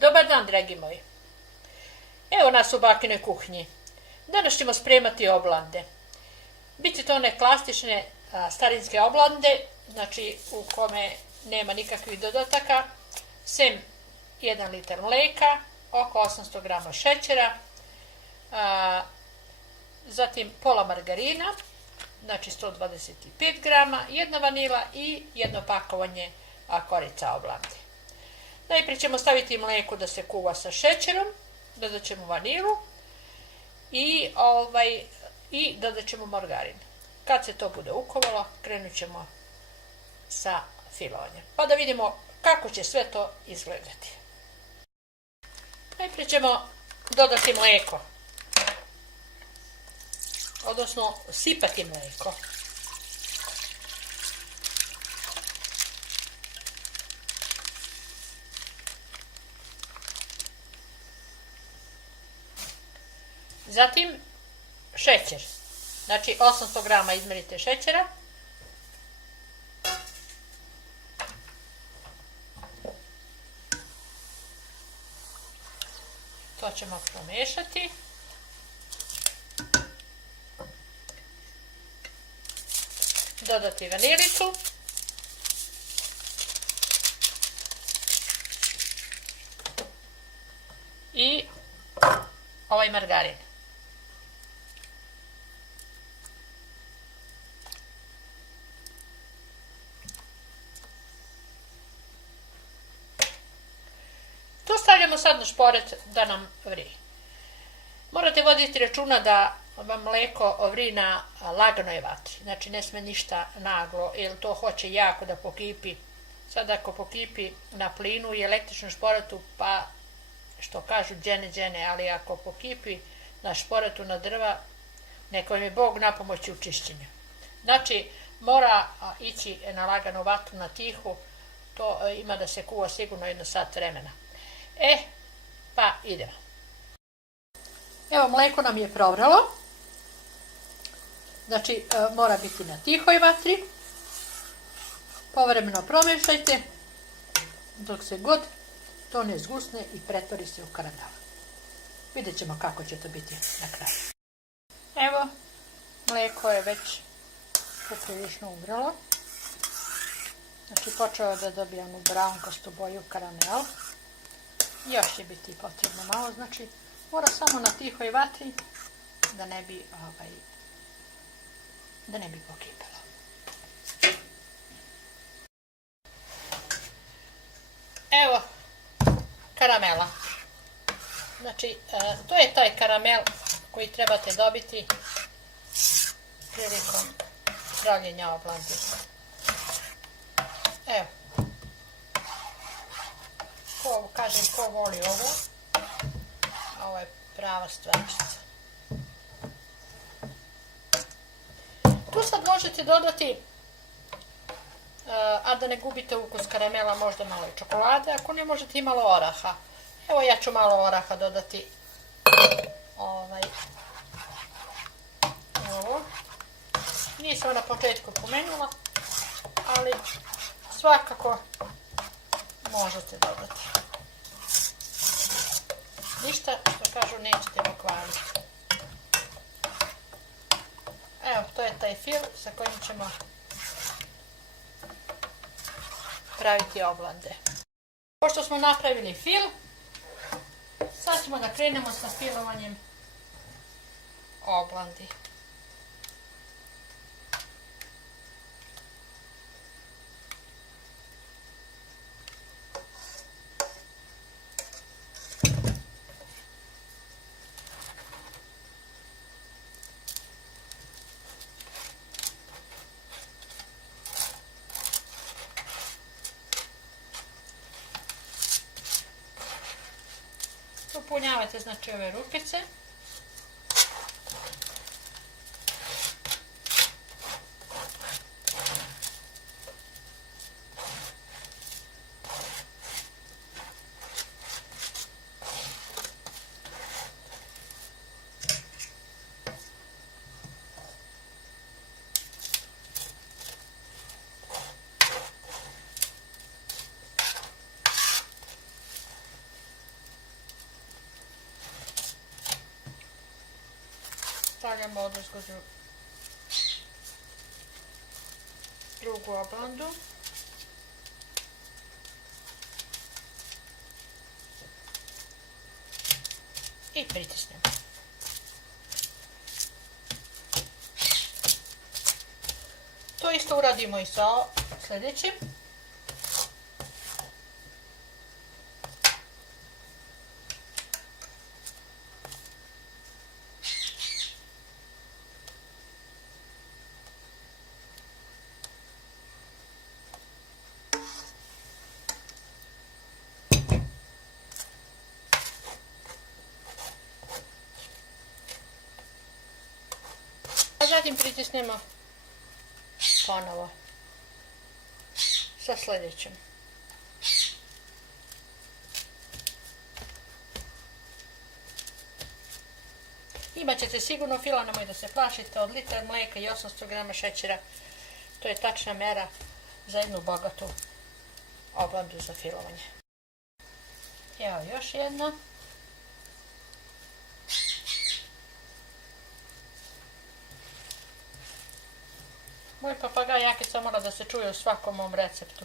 Dobar dan, dragi moji. Evo nas u bakinoj kuhinji. Danas ćemo spremati oblande. Biće to one klasične starinske oblande, znači u kome nema nikakvih dodataka, sem 1 litar mlijeka, oko 800 grama šećera, zatim pola margarina, znači 125 grama, 1 vanila i 1 pakovanje korica oblande. Najprije ćemo staviti mlijeko da se kuva sa šećerom, dodat ćemo vanilu i dodat ćemo margarin. Kad se to bude ukovalo, krenut ćemo sa filovanjem. Pa da vidimo kako će sve to izgledati. Najprije ćemo dodati mlijeko, odnosno sipati mlijeko. Zatim šećer, znači 800 grama izmjerite šećera. To ćemo promiješati. Dodati vanilicu. I ovaj margarin. To stavljamo sad na šporet da nam vri. Morate voditi računa da vam mlijeko vri na laganoj vatri. Znači ne sme ništa naglo, jer to hoće jako da pokipi. Sad ako pokipi na plinu i električnom šporetu, pa što kažu džene, ali ako pokipi na šporetu na drva, neka vam je Bog na pomoći u čišćenju. Znači mora ići na laganu vatru, na tihu, to ima da se kuva sigurno 1 sat vremena. Pa idemo. Evo, mlijeko nam je provrelo. Znači, mora biti na tihoj vatri. Povremeno promješajte dok se god to ne zgusne i pretvori se u karamel. Vidjet ćemo kako će to biti na kraju. Evo, mlijeko je već poprilično uvrelo. Znači, počeo da dobije onu braunkastu boju karamel. Još će biti potrebno malo, znači mora samo na tihoj vatri da ne bi pokipelo. Evo karamela. Znači to je taj karamel koji trebate dobiti prilikom pravljenja oblandi. Evo. Ko voli ovo je prava stvarčica. Tu sad možete dodati, a da ne gubite ukus karamela, možda malo i čokolade, ako ne možete i malo oraha. Evo ja ću malo oraha dodati ovo. Nisam na početku pomenula, ali svakako možete dodati. Ništa, što kažu, nećete pokvariti. Evo, to je taj fil sa kojim ćemo praviti oblande. Pošto smo napravili fil, sad ćemo da krenemo sa filovanjem oblandi. Popunjavate znači ove rupice. stavljamo odrezgođu drugu oblandu. I pritisnemo. To isto uradimo i sa sljedećim. A zatim pritisnemo ponovo sa sljedećim. Imat ćete sigurno fila, nemoj da se plašite, od litra mlijeka i 800 grama šećera. To je tačna mera za jednu bogatu oblandu za filovanje. Evo još jedna. Moj papagaj Jakica mora da se čuje u svakom mom receptu.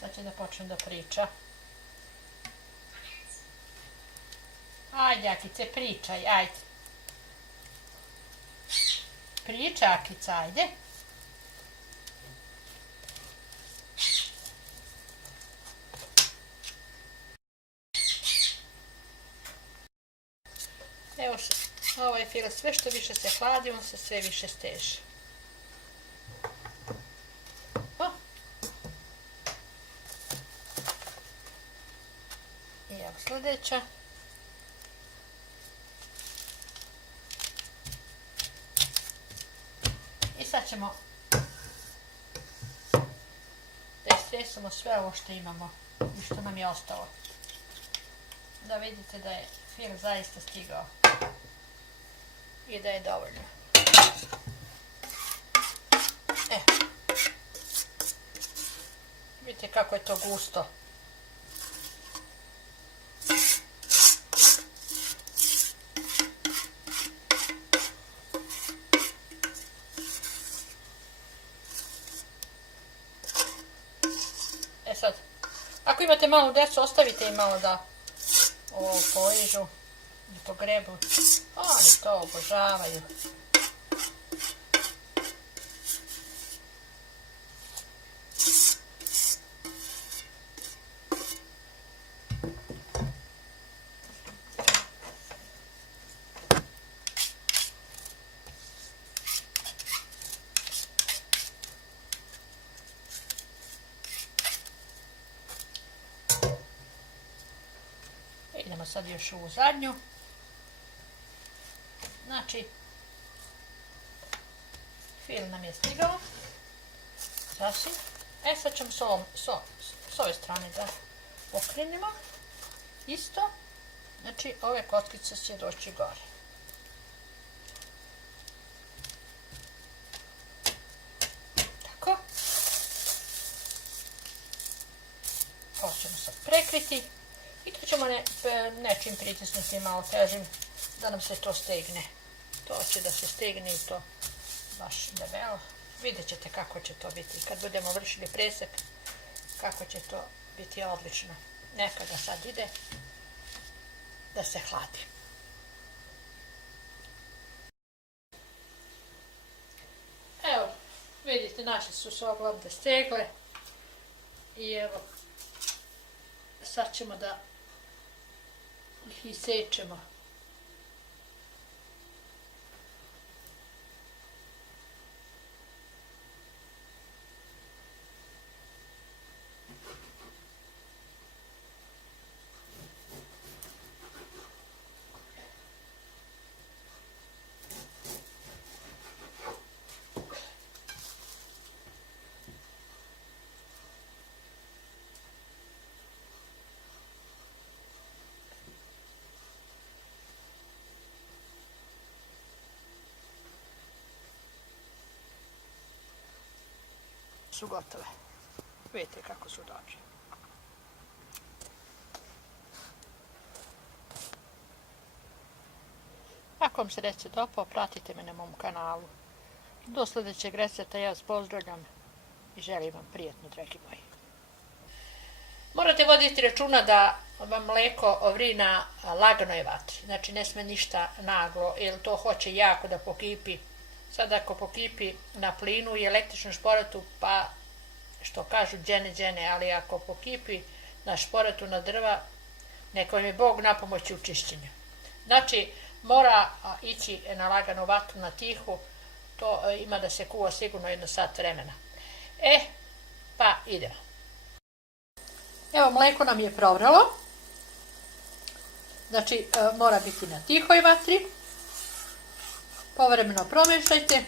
Sad će da počnem da priča. Ajde, Jakice, pričaj, ajde. Priča, Jakica, ajde. Evo ovaj fil, sve što više se hladi, on se sve više steže. I evo sljedeća. I sad ćemo da istresemo sve ovo što imamo i što nam je ostalo. Da vidite da je fil zaista stigao i da je dovoljno. Vidite kako je to gusto. Sad, ako imate malu decu, ostavite im malo da ovo poližu i pogrebu. Oni to obožavaju. Idemo sad još u zadnju. Znači, fil nam je stigao. Sasvim. Sad ćemo s ove strane da okrenemo. Isto. Znači, ove kockice će doći gore. Tako. Ovo ćemo sad prekriti. I to ćemo nečim pritisnuti malo težim da nam se to stegne. To će da se stegne i to baš debelo. Vidjet ćete kako će to biti. Kad budemo vršili presek, kako će to biti odlično. Neka ga sad ide da se hladi. Evo, vidite, naše su se oblande stegle. I evo, sad ćemo da ih isečemo. Su gotove. Vidite kako su dobri. Ako vam se recept dopao, pratite me na mom kanalu. Do sljedećeg recepta ja vas pozdravljam i želim vam prijatno, dragi moji. Morate voditi računa da vam mleko vri na laganoj vatri. Znači ne sme ništa naglo, jer to hoće jako da pokipi. Sad ako pokipi na plinu i električnom šporatu, pa što kažu džene, ali ako pokipi na šporatu na drva, neka vam je Bog na pomoći u čišćenju. Znači mora ići na laganu vatru, na tihu, to ima da se kuva sigurno 1 sat vremena. Pa idemo. Evo, mleko nam je provrelo. Znači, mora biti na tihoj vatri. Povremeno promešajte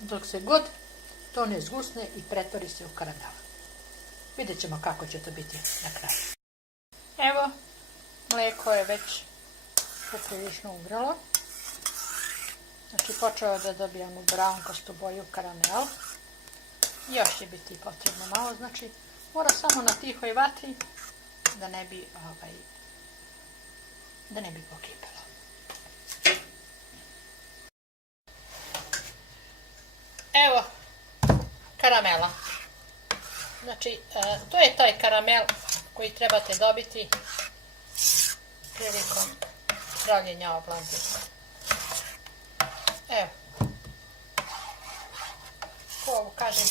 dok se god to ne zgusne i pretvori se u karamel. Vidjet ćemo kako će to biti na kraju. Evo, mleko je već poprilično uvrelo. Znači, počeo da dobijamo braunkastu boju karamel. Još će biti potrebno malo, znači mora samo na tihoj vatri da ne bi pokipelo. Evo karamela. Znači, to je taj karamel koji trebate dobiti prilikom pravljenja oblandi. Evo.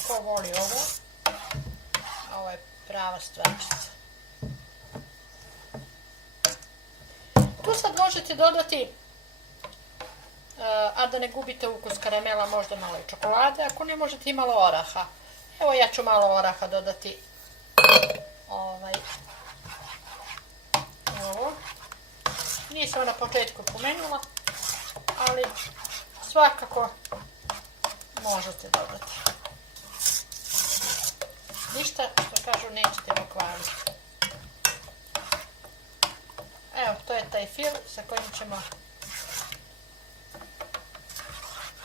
Ko voli ovo je prava stvarčica. Tu sad možete dodati, a da ne gubite ukus karamela, možda malo i čokolade, ako ne možete i malo oraha. Evo ja ću malo oraha dodati ovo. Nisam na početku pomenula, ali svakako možete dodati. Ništa, što kažu, nećete pokvariti. Evo, to je taj fil sa kojim ćemo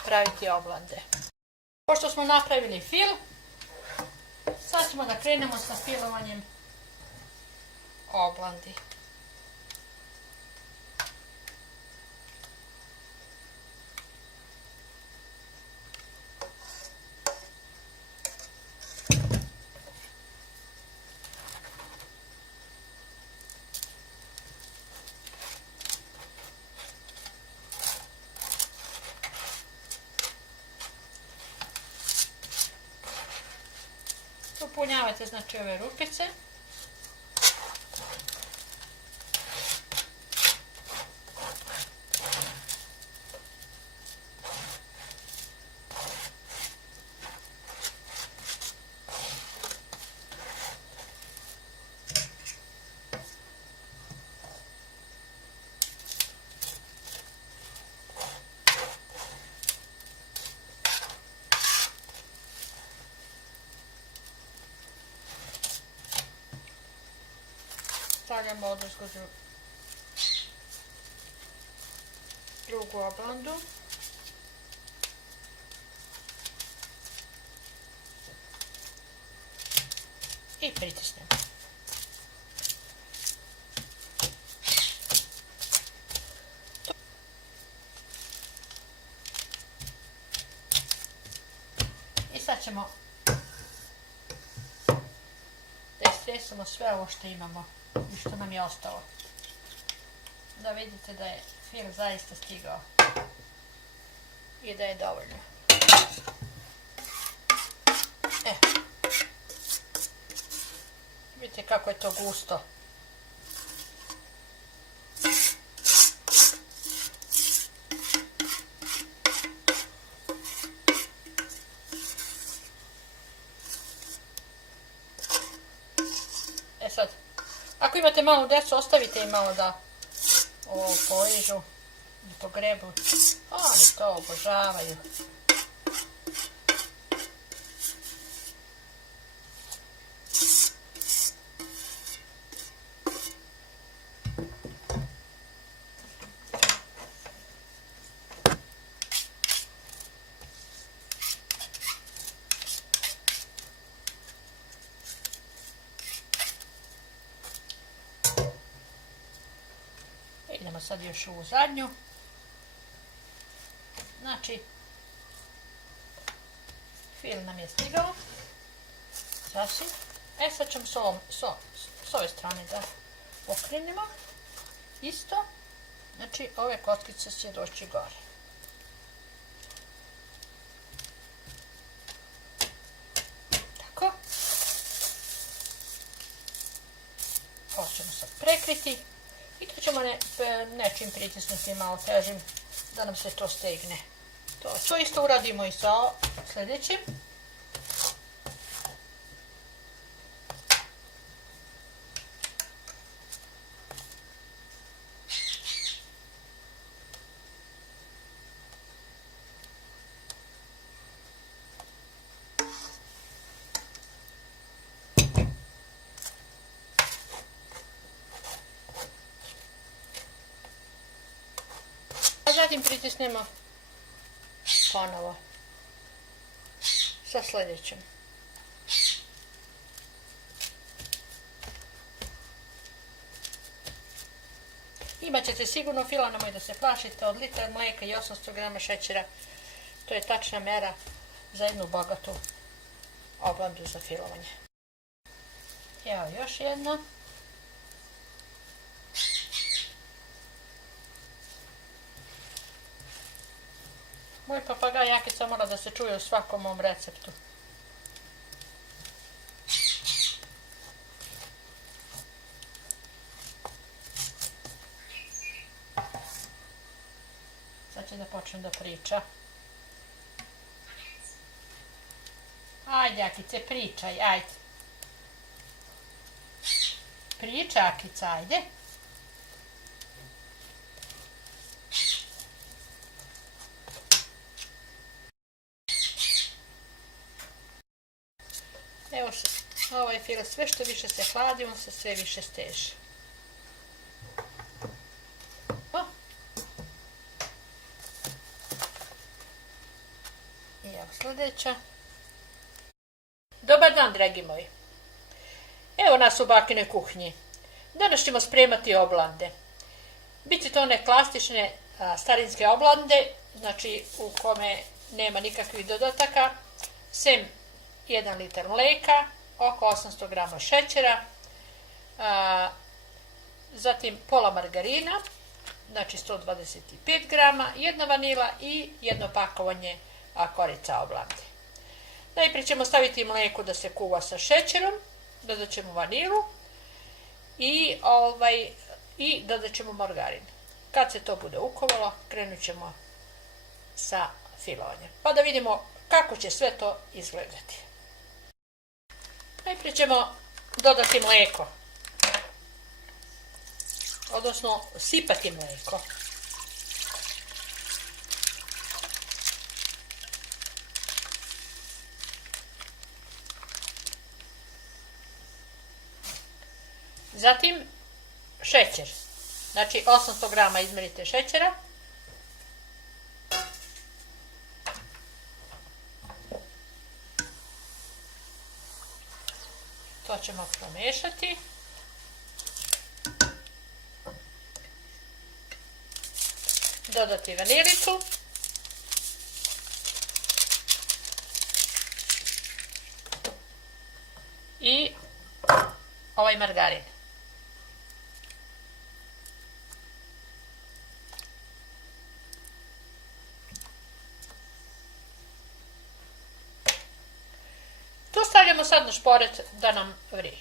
praviti oblande. Pošto smo napravili fil, sad ćemo da krenemo sa filovanjem oblandi. Upunjavate znači ove rupice. Stavljamo odrezgođu drugu oblandu. I pritisnemo. I sad ćemo da istresamo sve ovo što imamo i što nam je ostalo. Da vidite da je fil zaista stigao i da je dovoljno. Vidite kako je to gusto. Sad, ako imate malu decu, ostavite im malo da ovo poližu, da pogrebu. Oni to obožavaju. sad još ovu zadnju. Znači, fil nam je stigao. Sasvim. Sad ćemo s ove strane da okrenemo. Isto. Znači, ove kockice će doći gore. Tako. Ovo ćemo sad prekriti. I to ćemo nečim pritisnuti malo težim da nam se to stegne. To isto uradimo i sa sljedećim. Zatim pritisnemo ponovo sa sljedećim. Imaćete sigurno fila, nemoj da se plašite, od litra mlijeka i 800 grama šećera. To je tačna mera za jednu bogatu oblandu za filovanje. Evo još jedna. Moj papagaj Jakica mora da se čuje u svakom mom receptu. Sad će da počnem da priča. Ajde, Jakice, pričaj, ajde. Priča, Jakica, ajde. Evo ovaj fil, sve što više se hladi, on se sve više steže. I evo sljedeća. Dobar dan, dragi moji. Evo nas u bakine kuhinji. Danas ćemo spremati oblande. Biće to one klasične starinske oblande, znači u kome nema nikakvih dodataka, sem 1 litar mlijeka, oko 800 grama šećera, zatim pola margarina, znači 125 grama, 1 vanila i 1 pakovanje korica oblande. Najprije ćemo staviti mlijeko da se kuva sa šećerom, dodat ćemo vanilu i dodat ćemo margarin. Kad se to bude ukovalo, krenut ćemo sa filovanjem. Pa da vidimo kako će sve to izgledati. Najprije ćemo dodati mlijeko, odnosno sipati mlijeko. Zatim šećer, znači 800 grama izmjerite šećera. To ćemo promiješati. Dodati vanilicu. I ovaj margarin. To stavljamo sad na šporet da nam vri.